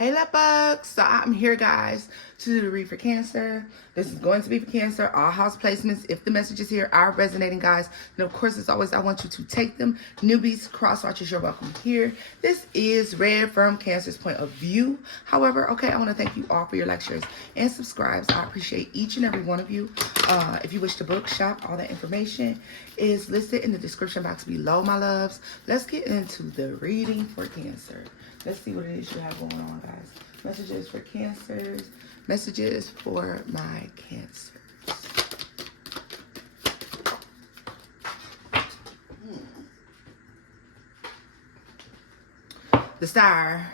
Hey, love bugs. So I'm here, guys, to do the read for Cancer. This is going to be for Cancer, all house placements. If the messages here are resonating, guys, and of course, as always, I want you to take them. Newbies, cross watchers, you're welcome here. This is read from Cancer's point of view. However, okay, I want to thank you all for your likes, shares, and subscribes. I appreciate each and every one of you. If you wish to book, shop, all that information is listed in the description box below, my loves. Let's get into the reading for Cancer. Let's see what it is you have going on, guys. Messages for Cancers. Messages for my Cancers. The Star.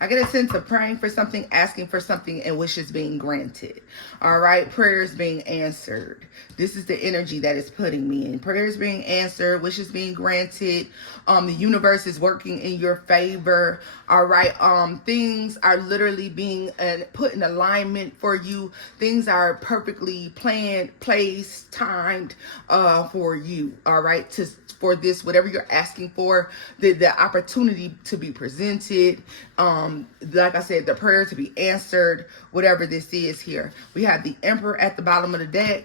I get a sense of praying for something, asking for something, and wishes being granted. All right, prayers being answered. This is the energy that is putting me in. Prayers being answered, wishes being granted. The universe is working in your favor. All right, things are literally being put in alignment for you. Things are perfectly planned, placed, timed for you. All right, for this, whatever you're asking for, the opportunity to be presented. Like I said, the prayer to be answered, whatever this is here. We have the Emperor at the bottom of the deck,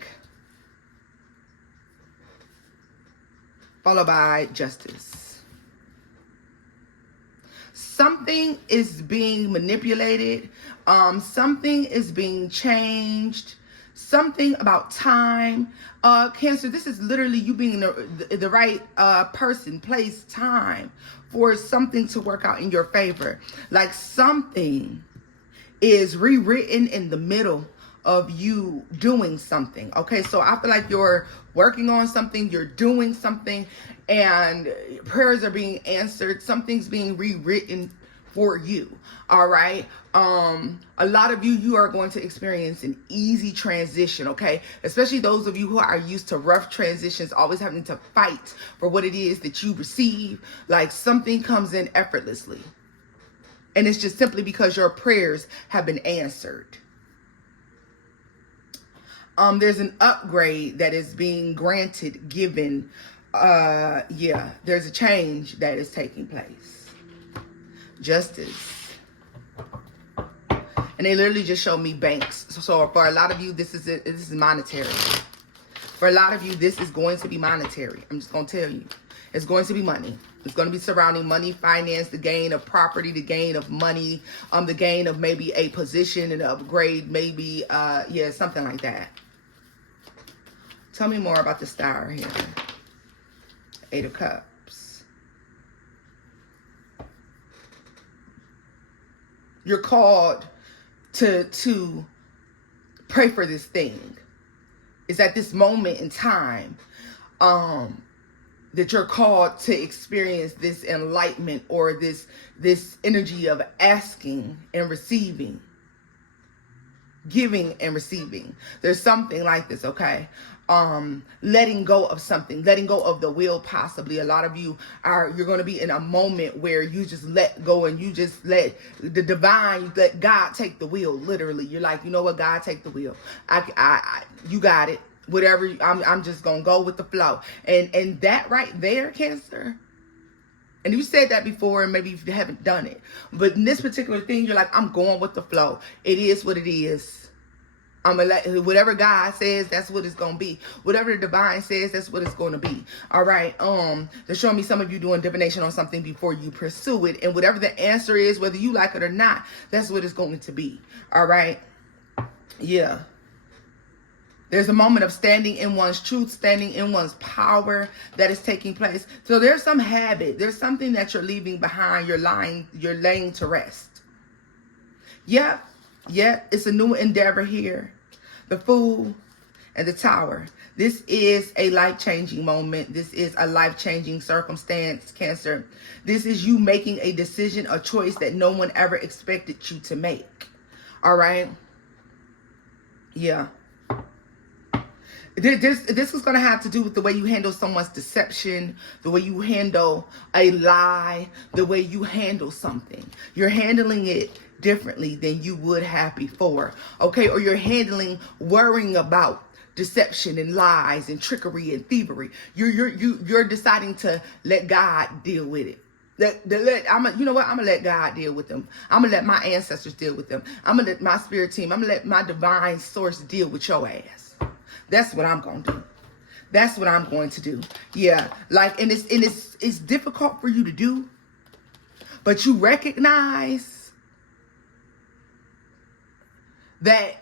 followed by Justice. Something is being manipulated. Something is being changed. Something about time. Cancer, this is literally you being the right person, place, time for something to work out in your favor. Like something is rewritten in the middle of you doing something. Okay, so I feel like you're working on something, you're doing something, and prayers are being answered. Something's being rewritten for you. All right. A lot of you are going to experience an easy transition, okay? Especially those of you who are used to rough transitions, always having to fight for what it is that you receive. Like something comes in effortlessly. And it's just simply because your prayers have been answered. There's an upgrade that is being granted, given. Yeah, there's a change that is taking place. Justice. And they literally just showed me banks. So for a lot of you, this is monetary. For a lot of you, this is going to be monetary. I'm just going to tell you. It's going to be money. It's going to be surrounding money, finance, the gain of property, the gain of money, the gain of maybe a position, an upgrade, maybe, yeah, something like that. Tell me more about the Star here. Eight of Cups. You're called to pray for this thing. It's at this moment in time that you're called to experience this enlightenment or this energy of asking and receiving, giving and receiving. There's something like this, okay? Letting go of something, letting go of the will, possibly. A lot of you you're going to be in a moment where you just let go and you just let the divine, you let God take the wheel. Literally, you're like, you know what, God, take the wheel. You got it. Whatever. I'm just gonna go with the flow. And that right there, Cancer. And you said that before, and maybe you haven't done it, but in this particular thing, you're like, I'm going with the flow. It is what it is. I'm gonna let whatever God says, that's what it's gonna be. Whatever the divine says, that's what it's gonna be. All right. They're showing me some of you doing divination on something before you pursue it, and whatever the answer is, whether you like it or not, that's what it's going to be. All right. Yeah. There's a moment of standing in one's truth, standing in one's power that is taking place. So there's some habit. There's something that you're leaving behind. You're laying to rest. Yeah. Yeah. It's a new endeavor here. The Fool and the Tower. This is a life-changing moment. This is a life-changing circumstance, Cancer. This is you making a decision, a choice that no one ever expected you to make. All right. Yeah. This is going to have to do with the way you handle someone's deception, the way you handle a lie, the way you handle something. You're handling it differently than you would have before, okay? Or you're handling worrying about deception and lies and trickery and thievery. You're deciding to let God deal with it. You know what? I'm gonna let God deal with them. I'm gonna let my ancestors deal with them. I'm gonna let my spirit team. I'm gonna let my divine source deal with your ass. That's what I'm gonna do. That's what I'm going to do. Yeah, like, and it's difficult for you to do, but you recognize that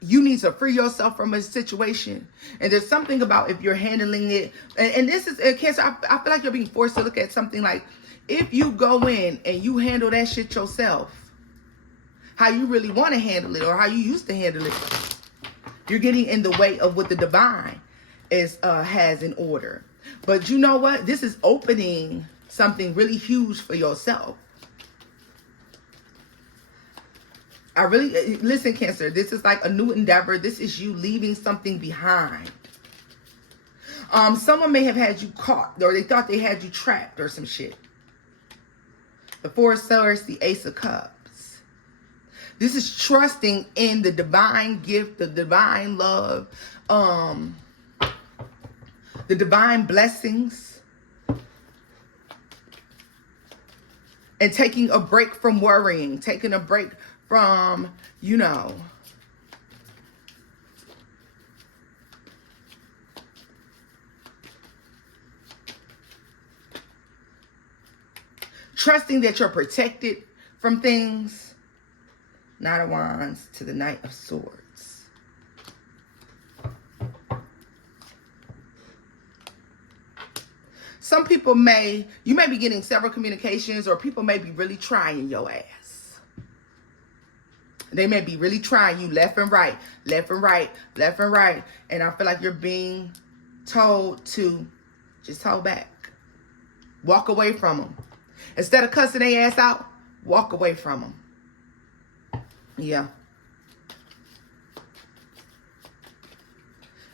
you need to free yourself from a situation. And there's something about if you're handling it, and this is a Cancer, I feel like you're being forced to look at something like, if you go in and you handle that shit yourself, how you really want to handle it or how you used to handle it, you're getting in the way of what the divine has in order. But you know what? This is opening something really huge for yourself. Listen, Cancer, this is like a new endeavor. This is you leaving something behind. Someone may have had you caught, or they thought they had you trapped or some shit. The Four of Swords, the Ace of Cups. This is trusting in the divine gift, the divine love, the divine blessings, and taking a break from worrying, taking a break from, you know, trusting that you're protected from things. Knight of Wands to the Knight of Swords. Some people you may be getting several communications, or people may be really trying your ass. They may be really trying you left and right, left and right, left and right. And I feel like you're being told to just hold back. Walk away from them. Instead of cussing their ass out, walk away from them. Yeah.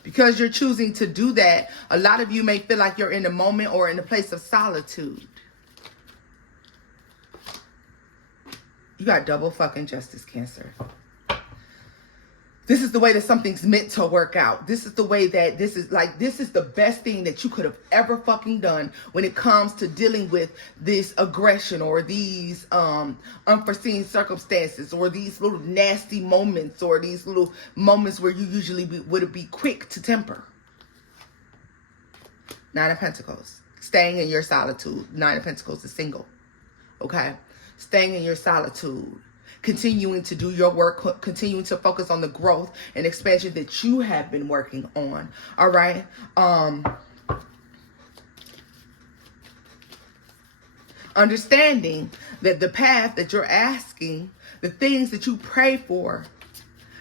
Because you're choosing to do that, a lot of you may feel like you're in a moment or in a place of solitude. You got double fucking justice, Cancer. This is the way that something's meant to work out. This is the way that this is the best thing that you could have ever fucking done when it comes to dealing with this aggression or these unforeseen circumstances or these little nasty moments or these little moments where you usually would be quick to temper. Nine of Pentacles. Staying in your solitude. Nine of Pentacles is single. Okay? Staying in your solitude. Continuing to do your work, continuing to focus on the growth and expansion that you have been working on. All right. Understanding that the path that you're asking, the things that you pray for,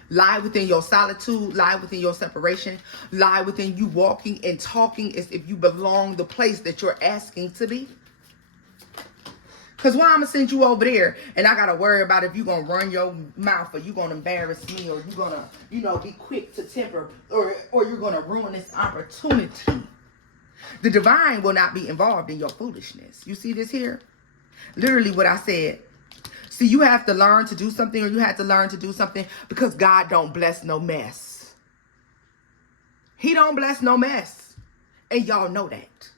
lie within your solitude, lie within your separation, lie within you walking and talking as if you belong the place that you're asking to be. Because why I'm going to send you over there and I got to worry about if you're going to run your mouth or you're going to embarrass me or you're going to, you know, be quick to temper or you're going to ruin this opportunity. The divine will not be involved in your foolishness. You see this here? Literally what I said. See, you have to learn to do something or you have to learn to do something because God don't bless no mess. He don't bless no mess. And y'all know that.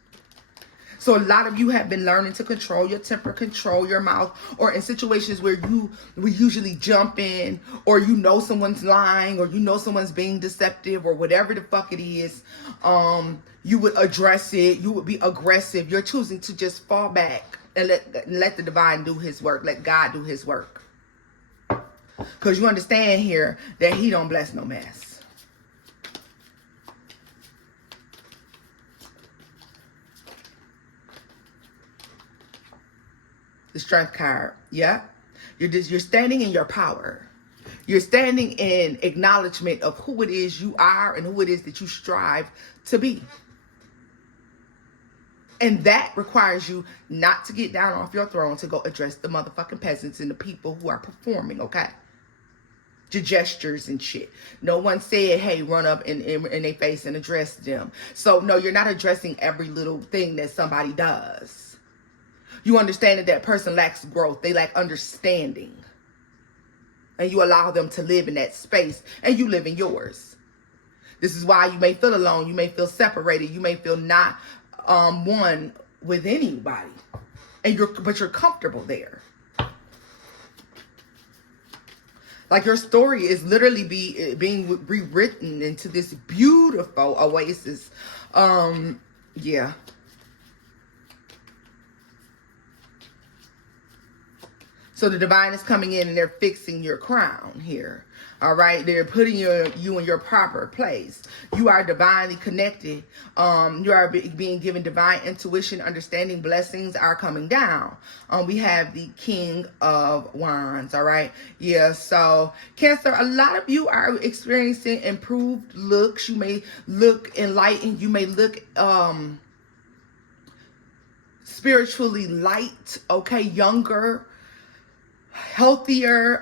So a lot of you have been learning to control your temper, control your mouth, or in situations where we usually jump in, or you know someone's lying, or you know someone's being deceptive, or whatever the fuck it is, you would address it, you would be aggressive. You're choosing to just fall back and let the divine do his work, let God do his work. Because you understand here that he don't bless no mess. The Strength card. Yeah. You're standing in your power. You're standing in acknowledgement of who it is you are and who it is that you strive to be. And that requires you not to get down off your throne to go address the motherfucking peasants and the people who are performing, okay? Your gestures and shit. No one said, hey, run up in their face and address them. So, no, you're not addressing every little thing that somebody does. You understand that that person lacks growth. They lack understanding. And you allow them to live in that space. And you live in yours. This is why you may feel alone. You may feel separated. You may feel not one with anybody. But you're comfortable there. Like your story is literally being rewritten into this beautiful oasis. Yeah. So the divine is coming in and they're fixing your crown here. All right. They're putting you in your proper place. You are divinely connected. You are being given divine intuition, understanding, blessings are coming down. We have the King of Wands. All right. Yeah. So Cancer, a lot of you are experiencing improved looks. You may look enlightened. You may look, spiritually light. Okay. Younger, healthier,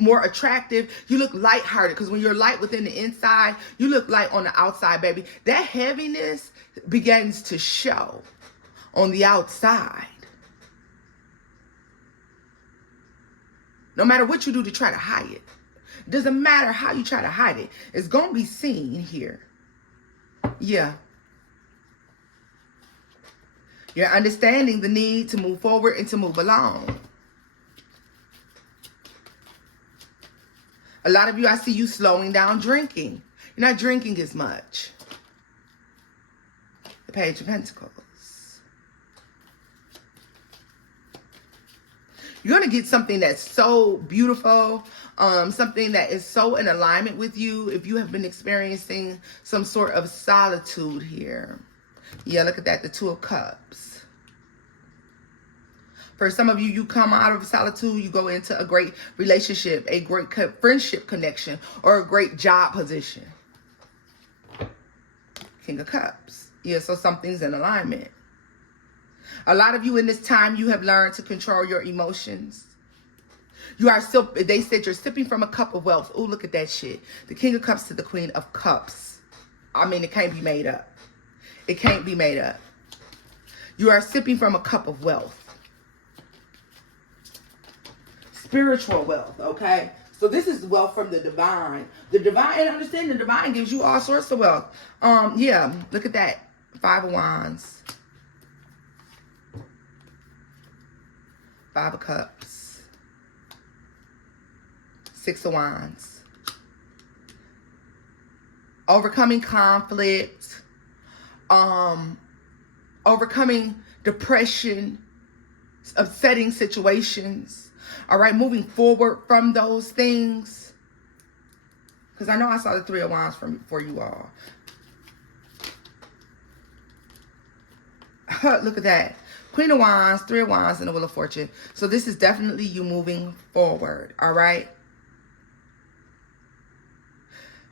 more attractive. You look lighthearted, because when you're light within the inside, you look light on the outside, baby. That heaviness begins to show on the outside. No matter what you do to try to hide it. It doesn't matter how you try to hide it. It's going to be seen here. Yeah. You're understanding the need to move forward and to move along. A lot of you, I see you slowing down drinking. You're not drinking as much. The Page of Pentacles. You're going to get something that's so beautiful, something that is so in alignment with you if you have been experiencing some sort of solitude here. Yeah, look at that, the Two of Cups. For some of you, you come out of solitude, you go into a great relationship, a great friendship connection, or a great job position. King of Cups. Yeah, so something's in alignment. A lot of you in this time, you have learned to control your emotions. You are still, they said you're sipping from a cup of wealth. Oh, look at that shit. The King of Cups to the Queen of Cups. I mean, it can't be made up. It can't be made up. You are sipping from a cup of wealth. Spiritual wealth, okay? So this is wealth from the divine. The divine, and understand the divine gives you all sorts of wealth. Yeah, look at that. Five of Wands. Five of Cups. Six of Wands. Overcoming conflict. Overcoming depression. Upsetting situations. All right, moving forward from those things. Because I know I saw the Three of Wands for you all. Look at that. Queen of Wands, Three of Wands, and the Wheel of Fortune. So this is definitely you moving forward. All right.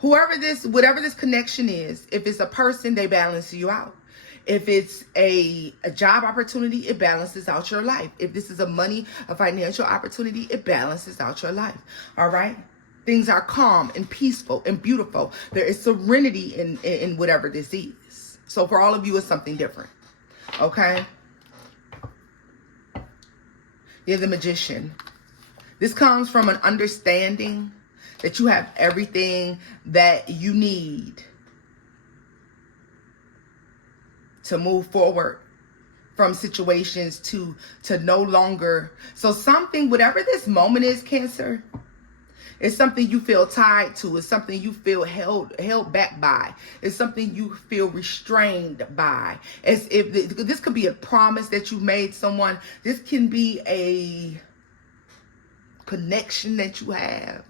Whatever this connection is, if it's a person, they balance you out. If it's a job opportunity, it balances out your life. If this is a financial opportunity, it balances out your life. All right? Things are calm and peaceful and beautiful. There is serenity in whatever this is. So for all of you, it's something different. Okay? You're the Magician. This comes from an understanding that you have everything that you need to move forward from situations to no longer. So something, whatever this moment is, Cancer, it's something you feel tied to. It's something you feel held back by. It's something you feel restrained by. As if this could be a promise that you made someone. This can be a connection that you have.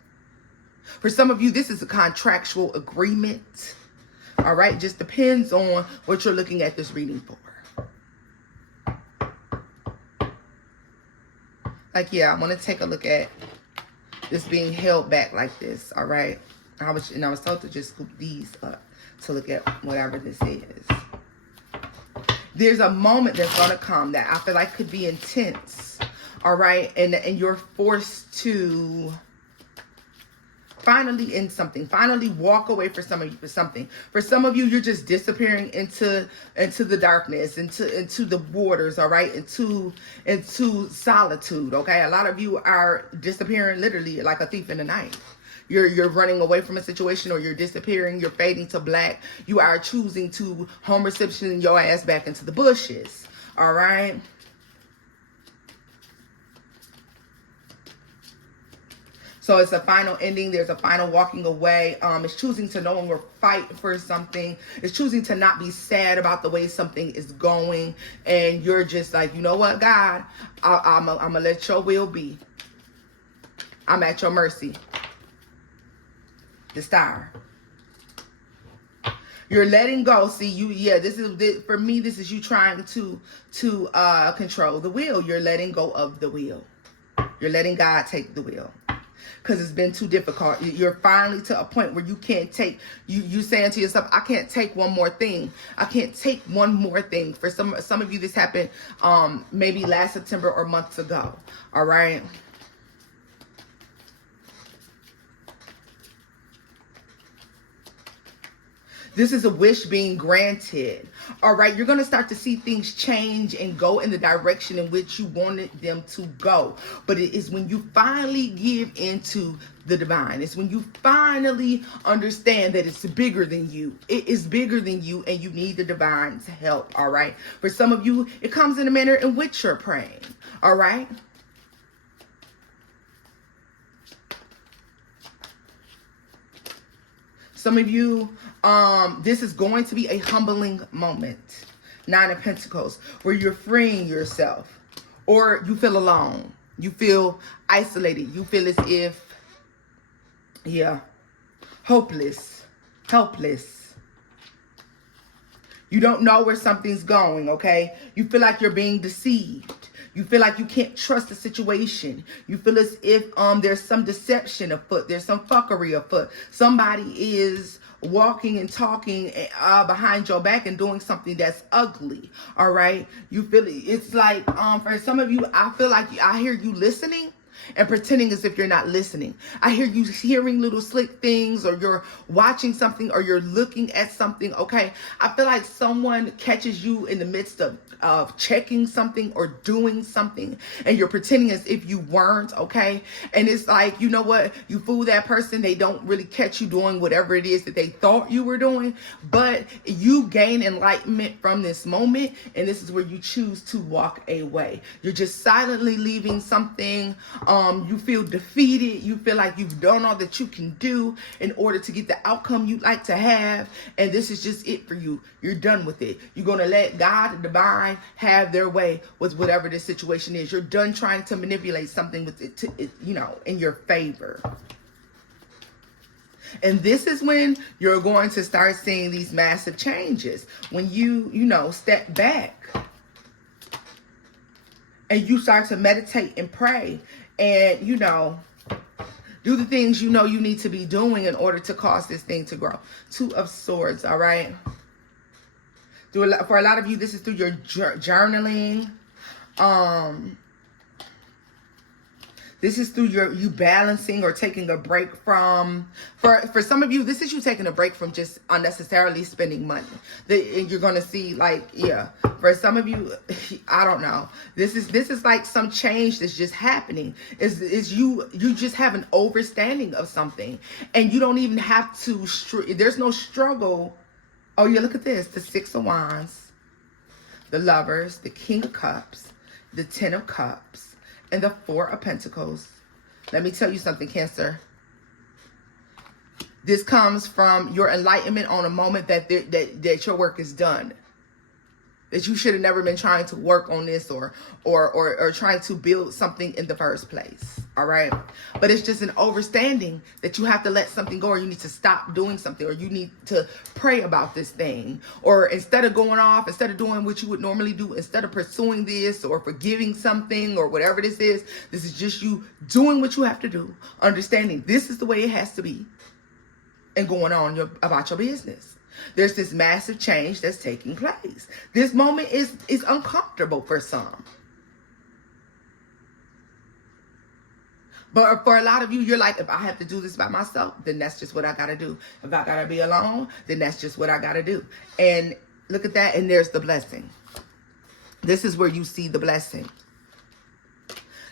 For some of you, this is a contractual agreement. All right, just depends on what you're looking at this reading for. Like, yeah, I want to take a look at this being held back like this. All right, I was told to just scoop these up to look at whatever this is. There's a moment that's gonna come that I feel like could be intense. All right, and you're forced to finally end something, finally walk away for some of you for something. For some of you, you're just disappearing into the darkness, into the waters, all right, into solitude, okay? A lot of you are disappearing literally like a thief in the night. You're running away from a situation, or you're disappearing, you're fading to black. You are choosing to home reception your ass back into the bushes. All right. So it's a final ending. There's a final walking away. It's choosing to no longer fight for something. It's choosing to not be sad about the way something is going. And you're just like, you know what, God, I'm going to let your will be. I'm at your mercy. The star. You're letting go. See, for me, this is you trying to control the wheel. You're letting go of the wheel. You're letting God take the wheel. Because it's been too difficult. You're finally to a point where you can't take, you saying to yourself, I can't take one more thing. I can't take one more thing. For some of you, this happened maybe last September or months ago. All right. This is a wish being granted. All right. You're going to start to see things change and go in the direction in which you wanted them to go. But it is when you finally give into the divine. It's when you finally understand that it's bigger than you. It is bigger than you, and you need the divine's help. All right. For some of you, it comes in a manner in which you're praying. All right. Some of you, this is going to be a humbling moment. 9 of Pentacles, where you're freeing yourself, or you feel alone. You feel isolated. You feel as if, hopeless, helpless. You don't know where something's going, okay? You feel like you're being deceived. You feel like you can't trust the situation. You feel as if there's some deception afoot. There's some fuckery afoot. Somebody is walking and talking behind your back and doing something that's ugly. All right. You feel it's like for some of you, I feel like I hear you listening and pretending as if you're not listening. I hear you hearing little slick things, or you're watching something, or you're looking at something. Okay. I feel like someone catches you in the midst of checking something or doing something, and you're pretending as if you weren't. Okay. And it's like, you know what? You fool that person. They don't really catch you doing whatever it is that they thought you were doing, but you gain enlightenment from this moment. And this is where you choose to walk away. You're just silently leaving something. You feel defeated. You feel like you've done all that you can do in order to get the outcome you'd like to have. And this is just it for you. You're done with it. You're going to let God, the divine, have their way with whatever this situation is. You're done trying to manipulate something with it, in your favor. And this is when you're going to start seeing these massive changes. When you step back and you start to meditate and pray and, do the things you need to be doing in order to cause this thing to grow. 2 of Swords, all right? For a lot of you, this is through your journaling. This is through you balancing or taking a break from. For some of you, this is you taking a break from just unnecessarily spending money. And you're gonna see, for some of you, I don't know. This is like some change that's just happening. Is you just have an overstanding of something, and you don't even have to. There's no struggle. Oh yeah, look at this: the 6 of Wands, the Lovers, the King of Cups, the 10 of Cups, and the 4 of Pentacles. Let me tell you something, Cancer. This comes from your enlightenment on a moment that your work is done. That you should have never been trying to work on this or trying to build something in the first place. All right. But it's just an overstanding that you have to let something go, or you need to stop doing something, or you need to pray about this thing. Or instead of going off, instead of doing what you would normally do, instead of pursuing this or forgiving something or whatever this is just you doing what you have to do, understanding this is the way it has to be, and going on about your business. There's this massive change that's taking place. This moment is uncomfortable for some. But for a lot of you, you're like, if I have to do this by myself, then that's just what I got to do. If I got to be alone, then that's just what I got to do. And look at that. And there's the blessing. This is where you see the blessing.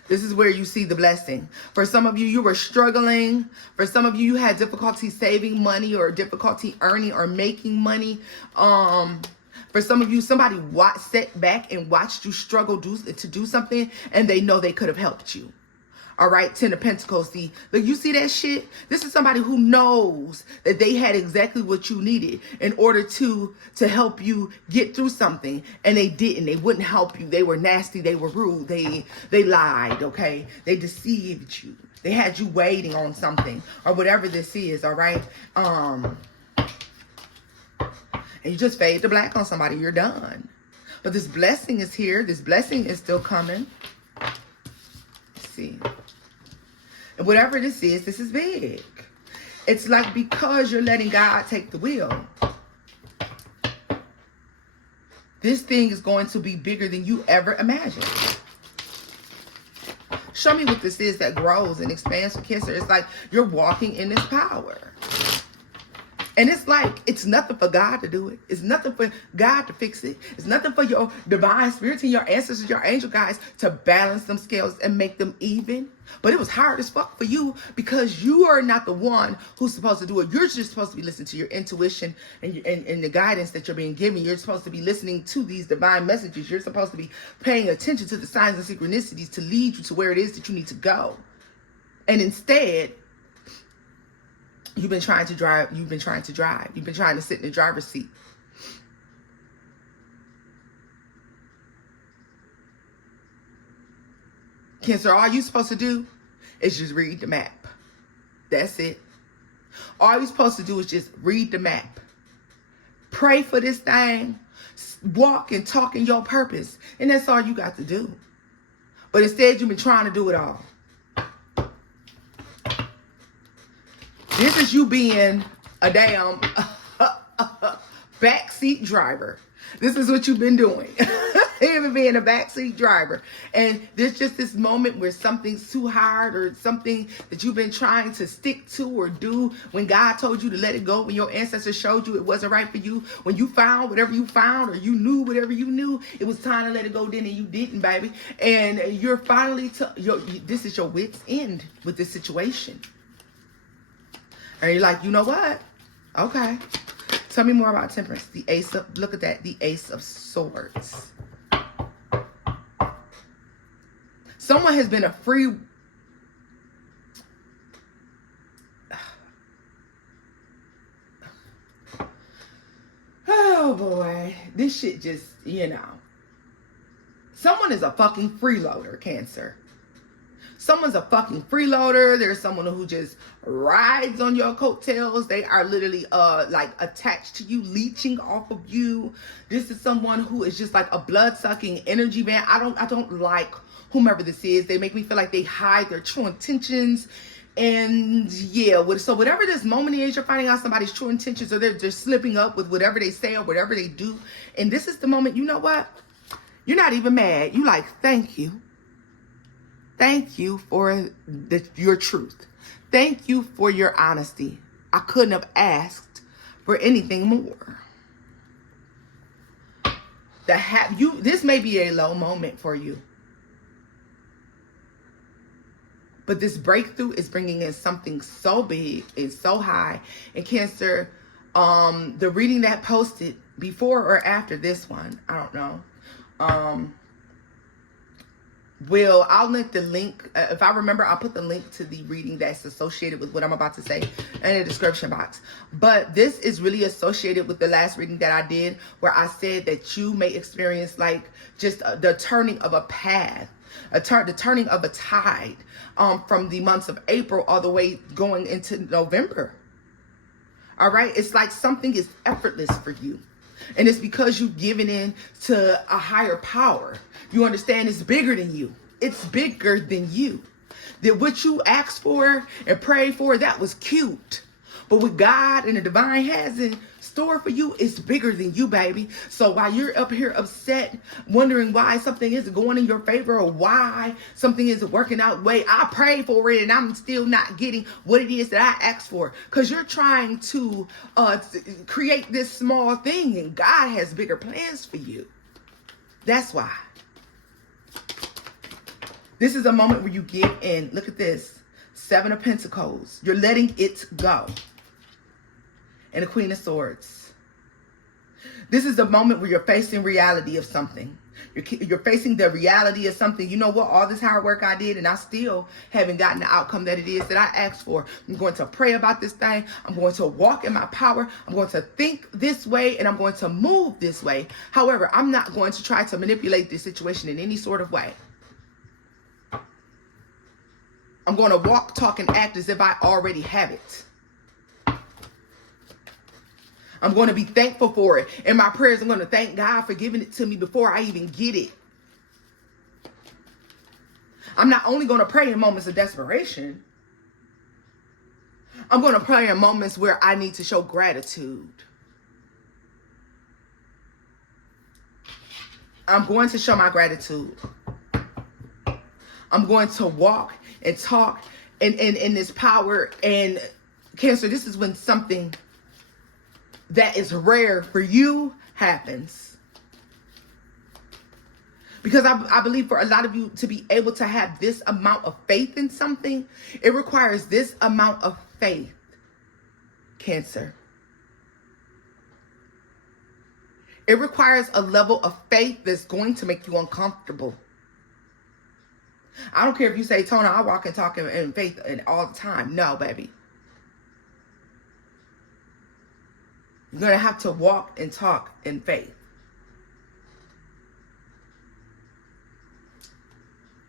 This is where you see the blessing. For some of you, you were struggling. For some of you, you had difficulty saving money or difficulty earning or making money. For some of you, somebody sat back and watched you struggle to do something, and they know they could have helped you. All right, Ten of Pentacles. See, look, you see that shit? This is somebody who knows that they had exactly what you needed in order to help you get through something, and they didn't. They wouldn't help you. They were nasty. They were rude. They lied. Okay, they deceived you. They had you waiting on something or whatever this is. All right, and you just fade to black on somebody. You're done. But this blessing is here. This blessing is still coming. Let's see. And whatever this is big. It's like because you're letting God take the wheel, this thing is going to be bigger than you ever imagined. Show me what this is that grows and expands for Cancer. It's like you're walking in this power. And it's like, it's nothing for God to do it. It's nothing for God to fix it. It's nothing for your divine spirits and your ancestors, your angel guides to balance them scales and make them even. But it was hard as fuck for you because you are not the one who's supposed to do it. You're just supposed to be listening to your intuition and the guidance that you're being given. You're supposed to be listening to these divine messages. You're supposed to be paying attention to the signs and synchronicities to lead you to where it is that you need to go. And instead, you've been trying to drive. You've been trying to sit in the driver's seat. Cancer, all you're supposed to do is just read the map. That's it. All you're supposed to do is just read the map. Pray for this thing. Walk and talk in your purpose. And that's all you got to do. But instead, you've been trying to do it all. This is you being a damn backseat driver. This is what you've been doing. Even being a backseat driver. And there's just this moment where something's too hard or something that you've been trying to stick to or do when God told you to let it go, when your ancestors showed you it wasn't right for you, when you found whatever you found or you knew whatever you knew, it was time to let it go then and you didn't, baby. And you're finally, this is your wit's end with this situation. And you're like, you know what? Okay. Tell me more about Temperance. The Ace of, look at that, the Ace of Swords. Someone has been a free... Oh boy. This shit just, you know. Someone is a fucking freeloader, Cancer. Someone's a fucking freeloader. There's someone who just rides on your coattails. They are literally like attached to you, leeching off of you. This is someone who is just like a blood-sucking energy man. I don't like whomever this is. They make me feel like they hide their true intentions. And yeah, so whatever this moment is, you're finding out somebody's true intentions, or they're just slipping up with whatever they say or whatever they do. And this is the moment, you know what? You're not even mad. You like, thank you. Thank you for your truth. Thank you for your honesty. I couldn't have asked for anything more. This may be a low moment for you. But this breakthrough is bringing in something so big and so high. And Cancer, the reading that posted before or after this one, I don't know. I'll link the link. If I remember, I'll put the link to the reading that's associated with what I'm about to say in the description box. But this is really associated with the last reading that I did, where I said that you may experience like just the turning of a path, the turning of a tide from the months of April all the way going into November. All right. It's like something is effortless for you. And it's because you've given in to a higher power. You understand it's bigger than you. It's bigger than you. That what you asked for and prayed for, that was cute. But what God and the divine has in store for you is bigger than you, baby. So while you're up here upset, wondering why something isn't going in your favor or why something isn't working out the way I prayed for it and I'm still not getting what it is that I asked for. Because you're trying to create this small thing and God has bigger plans for you. That's why. This is a moment where you give in. Look at this. 7 of Pentacles. You're letting it go. And the Queen of Swords. This is the moment where you're facing reality of something. You're facing the reality of something. You know what? All this hard work I did, and I still haven't gotten the outcome that it is that I asked for. I'm going to pray about this thing. I'm going to walk in my power. I'm going to think this way, and I'm going to move this way. However, I'm not going to try to manipulate this situation in any sort of way. I'm going to walk, talk, and act as if I already have it. I'm going to be thankful for it. In my prayers, I'm going to thank God for giving it to me before I even get it. I'm not only going to pray in moments of desperation. I'm going to pray in moments where I need to show gratitude. I'm going to show my gratitude. I'm going to walk and talk in this power. And Cancer, this is when something that is rare for you happens. Because I believe for a lot of you to be able to have this amount of faith in something, it requires this amount of faith, Cancer. It requires a level of faith that's going to make you uncomfortable. I don't care if you say, Tona, I walk and talk in faith and all the time. No, baby. You're going to have to walk and talk in faith.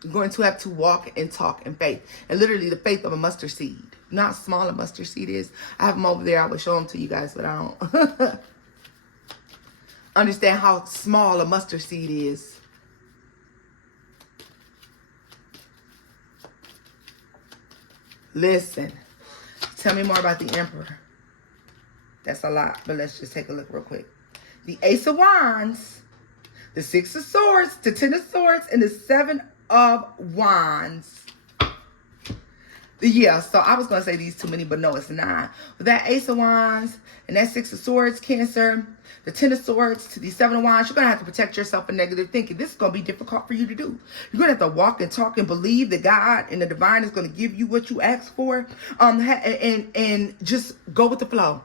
You're going to have to walk and talk in faith. And literally the faith of a mustard seed. You know how small a mustard seed is? I have them over there. I would show them to you guys, but I don't understand how small a mustard seed is. Listen. Tell me more about the Emperor. That's a lot, but let's just take a look real quick. The Ace of Wands, the 6 of Swords, the 10 of Swords, and the 7 of Wands. Yeah, so I was going to say these too many, but no, it's not. With that Ace of Wands and that 6 of Swords, Cancer, the 10 of Swords to the 7 of Wands, you're going to have to protect yourself from negative thinking. This is going to be difficult for you to do. You're going to have to walk and talk and believe that God and the divine is going to give you what you ask for, and just go with the flow.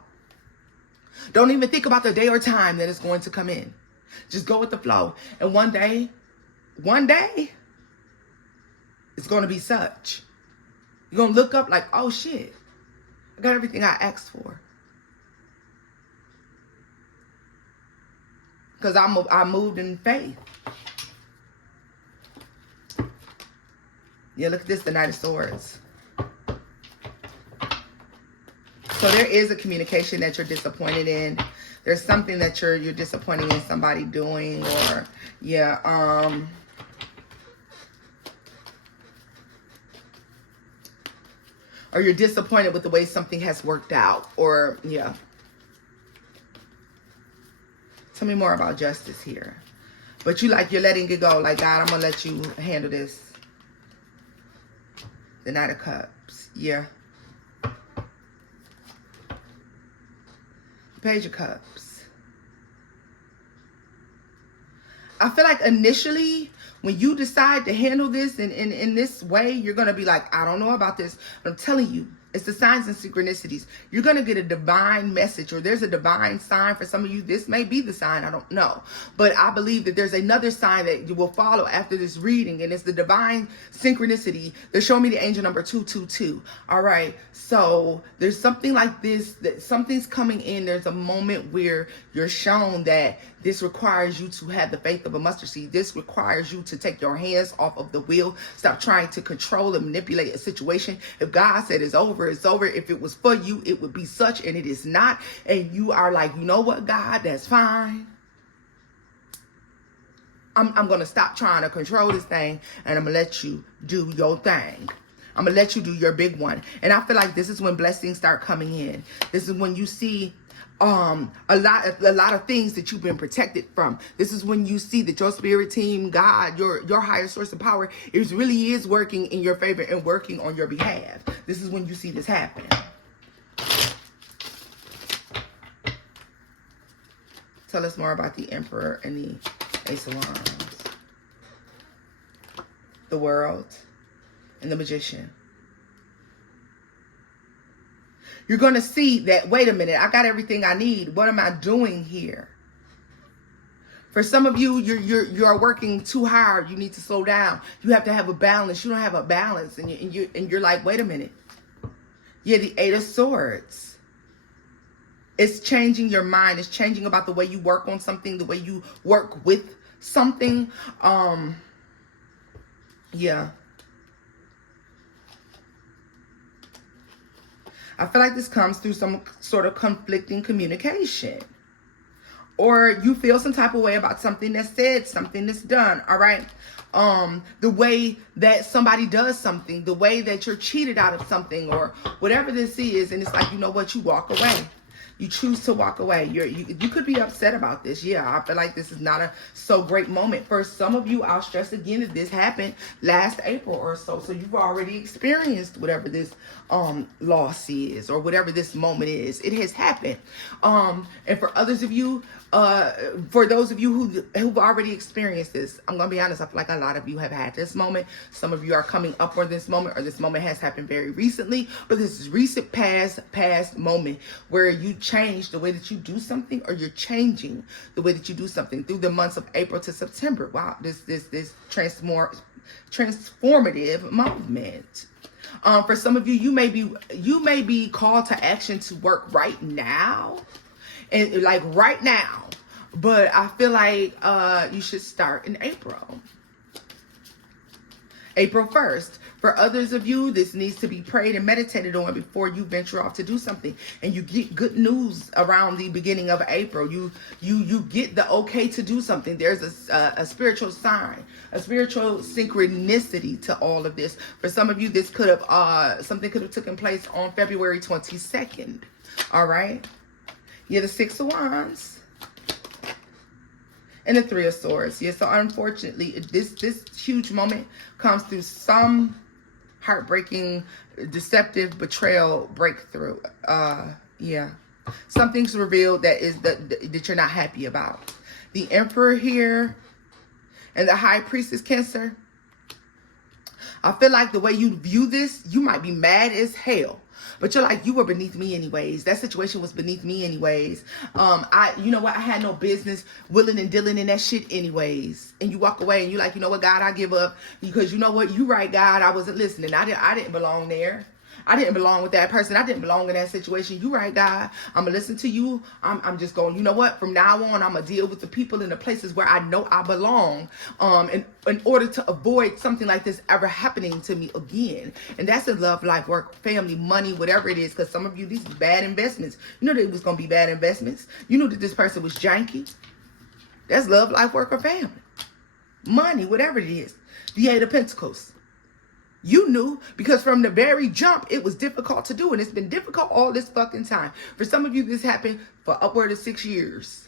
Don't even think about the day or time that it's going to come in. Just go with the flow. And one day, it's going to be such. You're going to look up like, oh shit, I got everything I asked for. Because I moved in faith. Yeah, look at this, the Knight of Swords. So there is a communication that you're disappointed in. There's something that you're disappointed in somebody doing, or yeah, or you're disappointed with the way something has worked out, or yeah. Tell me more about justice here. But you're letting it go. Like, God, I'm gonna let you handle this. The Knight of Cups. Yeah. Page of Cups. I feel like initially, when you decide to handle this in this way, you're going to be like, I don't know about this. But I'm telling you, it's the signs and synchronicities. You're going to get a divine message, or there's a divine sign for some of you. This may be the sign. I don't know. But I believe that there's another sign that you will follow after this reading, and it's the divine synchronicity. They're showing me the angel number 222. All right. So there's something like this, that something's coming in. There's a moment where you're shown that this requires you to have the faith of a mustard seed. This requires you to take your hands off of the wheel. Stop trying to control and manipulate a situation. If God said it's over, it's over. If it was for you, it would be such, and it is not. And you are like, you know what, God, that's fine. I'm going to stop trying to control this thing, and I'm going to let you do your thing. I'm going to let you do your big one. And I feel like this is when blessings start coming in. This is when you see a lot of things that you've been protected from. This is when you see that your spirit team, God, your higher source of power, really is working in your favor and working on your behalf. This is when you see this happen. Tell us more about the Emperor and the Ace of Wands. the World, and the Magician. You're going to see that, wait a minute, I got everything I need. What am I doing here? For some of you, you're working too hard. You need to slow down. You have to have a balance. You don't have a balance, and you're like, wait a minute. Yeah, the Eight of Swords. It's changing your mind. It's changing about the way you work on something, the way you work with something. Yeah. I feel like this comes through some sort of conflicting communication. Or you feel some type of way about something that's said, something that's done, all right? The way that somebody does something, the way that you're cheated out of something, or whatever this is, and it's like, you know what, you walk away. You choose to walk away. You could be upset about this. Yeah, I feel like this is not a so great moment. For some of you, I'll stress again that this happened last April or so. So you've already experienced whatever this loss is, or whatever this moment is. It has happened. And for others of you, for those of you who've already experienced this, I'm going to be honest, I feel like a lot of you have had this moment. Some of you are coming up for this moment, or this moment has happened very recently, but this is recent past moment where you change the way that you do something, or you're changing the way that you do something through the months of April to September. Wow, this transformative movement. For some of you, you may be called to action to work right now. And like right now, but I feel like you should start in April 1st. For others of you, this needs to be prayed and meditated on before you venture off to do something. And you get good news around the beginning of April. You get the okay to do something. There's a spiritual sign, a spiritual synchronicity to all of this. For some of you, this could have something could have taken place on February 22nd. All right. Yeah, the Six of Wands and the Three of Swords. Yeah, so unfortunately, this huge moment comes through some heartbreaking, deceptive betrayal breakthrough. Yeah, something's revealed that you're not happy about. The Emperor here and the High Priestess, Cancer. I feel like the way you view this, you might be mad as hell. But you're like, you were beneath me anyways. That situation was beneath me anyways. You know what? I had no business willing and dealing in that shit anyways. And you walk away and you're like, you know what, God, I give up. Because you know what? You right, God. I wasn't listening. I didn't belong there. I didn't belong with that person. I didn't belong in that situation. You right, God. I'm going to listen to you. I'm just going, you know what? From now on, I'm going to deal with the people in the places where I know I belong. In order to avoid something like this ever happening to me again. And that's in love, life, work, family, money, whatever it is. Because some of you, these are bad investments. You know that it was going to be bad investments. You knew that this person was janky. That's love, life, work, or family. Money, whatever it is. The Eight of Pentacles. You knew, because from the very jump, it was difficult to do. And it's been difficult all this fucking time. For some of you, this happened for upward of 6 years.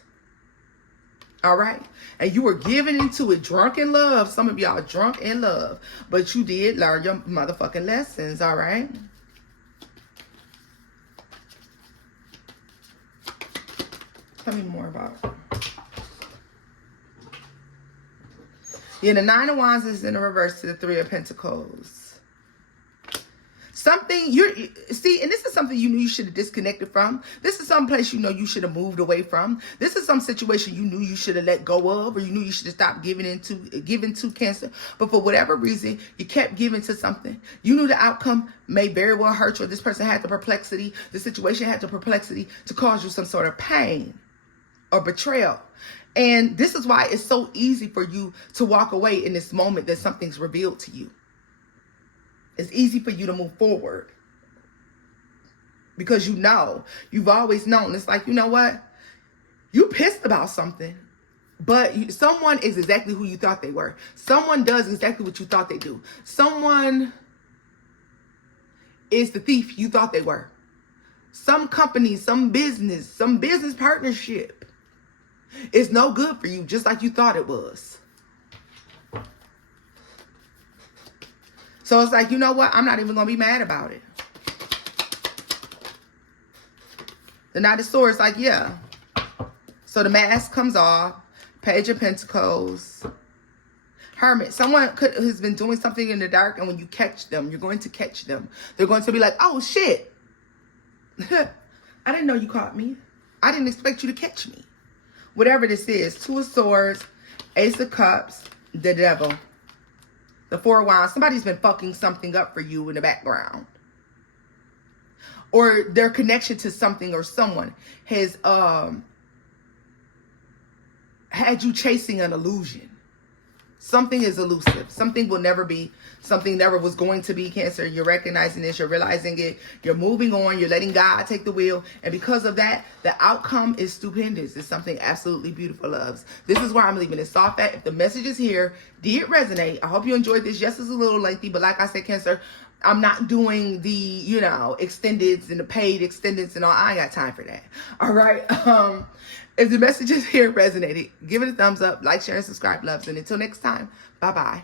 All right. And you were giving into it drunk in love. Some of y'all drunk in love. But you did learn your motherfucking lessons. All right. Tell me more about it. Yeah, the Nine of Wands is in the reverse to the Three of Pentacles. Something and this is something you knew you should have disconnected from. This is some place you know you should have moved away from. This is some situation you knew you should have let go of, or you knew you should have stopped giving to, Cancer. But for whatever reason, you kept giving to something. You knew the outcome may very well hurt you, or this person had the situation had the perplexity to cause you some sort of pain or betrayal. And this is why it's so easy for you to walk away in this moment that something's revealed to you. It's easy for you to move forward because you've always known. It's like, you know what? You pissed about something, but someone is exactly who you thought they were. Someone does exactly what you thought they do. Someone is the thief you thought they were. Some company, some business partnership is no good for you, just like you thought it was. So it's like, you know what? I'm not even going to be mad about it. The Knight of Swords, like, yeah. So the mask comes off. Page of Pentacles. Hermit, someone has been doing something in the dark, and when you catch them, you're going to catch them. They're going to be like, oh shit. I didn't know you caught me. I didn't expect you to catch me. Whatever this is. Two of Swords, Ace of Cups, the Devil, the Four of Wands. Somebody's been fucking something up for you in the background. Or their connection to something or someone has had you chasing an illusion. Something is elusive. Something will never be. Something never was going to be, Cancer. You're recognizing this. You're realizing it. You're moving on. You're letting God take the wheel. And because of that, the outcome is stupendous. It's something absolutely beautiful, loves. This is where I'm leaving this off at. If the message is here, did resonate? I hope you enjoyed this. Yes, it's a little lengthy, but like I said, Cancer, I'm not doing the, you know, extendeds and the paid extendeds and all. I ain't got time for that. All right. If the message is here resonated, give it a thumbs up, like, share, and subscribe, loves. And until next time, bye-bye.